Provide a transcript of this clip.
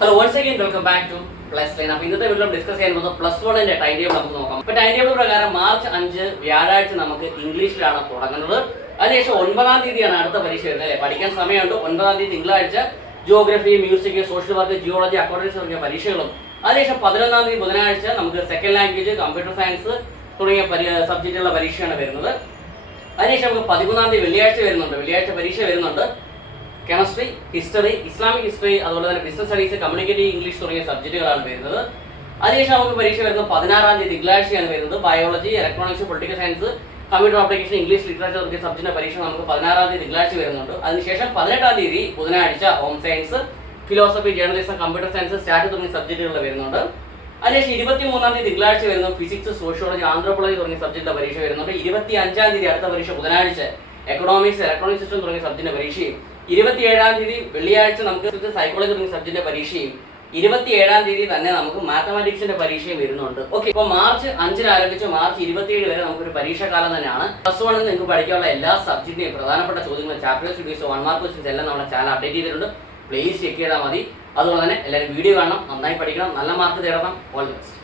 Hello once again welcome back to plus line. അപ്പോൾ ഇന്നത്തെ video discuss ചെയ്യാൻ പോകുന്നത് +1 ടൈം ടേബിൾ നമുക്ക് നോക്കാം. അപ്പോൾ ടൈം ടേബിൾ പ്രകാരം മാർച്ച് 5 വ്യാഴാഴ്ച നമുക്ക് ഇംഗ്ലീഷിലാണ് തുടങ്ങുന്നത്. അതിനുശേഷം 9-ാം തീയതിയാണ് അടുത്ത പരീക്ഷ വരുന്നത് അല്ലേ. പഠിക്കാൻ സമയമുണ്ട്. 9-ാം തീയതി തിങ്കളാഴ്ച geography, music, social work, geology, accountancy തുടങ്ങിയ പരീക്ഷകളും. അതിനുശേഷം 11-ാം തീയതി ബുധനാഴ്ച നമുക്ക് സെക്കൻഡ് ലാംഗ്വേജ്, കമ്പ്യൂട്ടർ സയൻസ് തുടങ്ങിയ സബ്ജക്റ്റുകളുടെ പരീക്ഷയാണ് വരുന്നത്. അതിനുശേഷം നമുക്ക് 13-ാം തീയതി വെള്ളിയാഴ്ച പരീക്ഷ വരുന്നുണ്ട്. കെമിസ്ട്രി, ഹിസ്റ്ററി, ഇസ്ലാമിക് ഹിസ്റ്ററി, അതുപോലെ തന്നെ ബിസിനസ് സ്റ്റഡീസ്, കമ്മ്യൂണിക്കേറ്റീവ് ഇംഗ്ലീഷ് തുടങ്ങിയ സബ്ജക്റ്റുകളാണ് വരുന്നത്. അതിനുശേഷം നമുക്ക് പരീക്ഷ വരുന്നത് 16-ാം തീയതി തിങ്കളാഴ്ചയാണ് വരുന്നത്. Biology, electronics, political science, computer application, English literature തുടങ്ങിയ സബ്ജക്റ്റിന്റെ പരീക്ഷ നമുക്ക് 16-ാം തീയതി തിങ്കളാഴ്ച വരുന്നുണ്ട്. അതിനുശേഷം 18-ാം തീയതി ബുധനാഴ്ച home science, philosophy, journalism, computer science, stat തുടങ്ങിയ സബ്ജക്റ്റുകൾ വരുന്നുണ്ട്. അതിനുശേഷം 23-ാം തീയതി തിങ്കളാഴ്ച വരുന്നത് ഫിസിക്സ്, സോഷ്യോളജി, ആന്ത്രോപോളജി തുടങ്ങിയ സബ്ജക്റ്റിന്റെ പരീക്ഷ വരുന്നുണ്ട്. 25-ാം തീയതി അടുത്ത പരീക്ഷ ബുധനാഴ്ച എക്കണോമിക്സ്, ഇലക്ട്രോണിക് സിസ്റ്റം തുടങ്ങിയ സബ്ജക്റ്റിന്റെ പരീക്ഷയും. 27-ാം തീയതി വെള്ളിയാഴ്ച നമുക്ക് സൈക്കോളജി തുടങ്ങിയ സബ്ജക്റ്റിന്റെ പരീക്ഷയും. 27-ാം തീയതി തന്നെ നമുക്ക് മാത്തമാറ്റിക്സിന്റെ പരീക്ഷയും വരുന്നുണ്ട്. ഓക്കെ, ഇപ്പോൾ മാർച്ച് 5 ആരംഭിച്ച് മാർച്ച് 27 വരെ നമുക്കൊരു പരീക്ഷാകാലം തന്നെയാണ്. +1 നിങ്ങൾക്ക് പഠിക്കാനുള്ള എല്ലാ സബ്ജക്റ്റിന്റെയും പ്രധാനപ്പെട്ട ചോദ്യങ്ങളും ചാപ്റ്റേഴ്സ്, വീഡിയോസ്, 1 മാർക്ക് ക്വസ്റ്റ്യൻസ് എല്ലാം നമ്മുടെ ചാനൽ അപ്ഡേറ്റ് ചെയ്തിട്ടുണ്ട്. പ്ലീസ് ചെക്ക് ചെയ്താൽ മതി. അതുപോലെ തന്നെ എല്ലാവരും വീഡിയോ കാണണം, നന്നായി പഠിക്കണം, നല്ല മാർക്ക് നേടണം. All the best.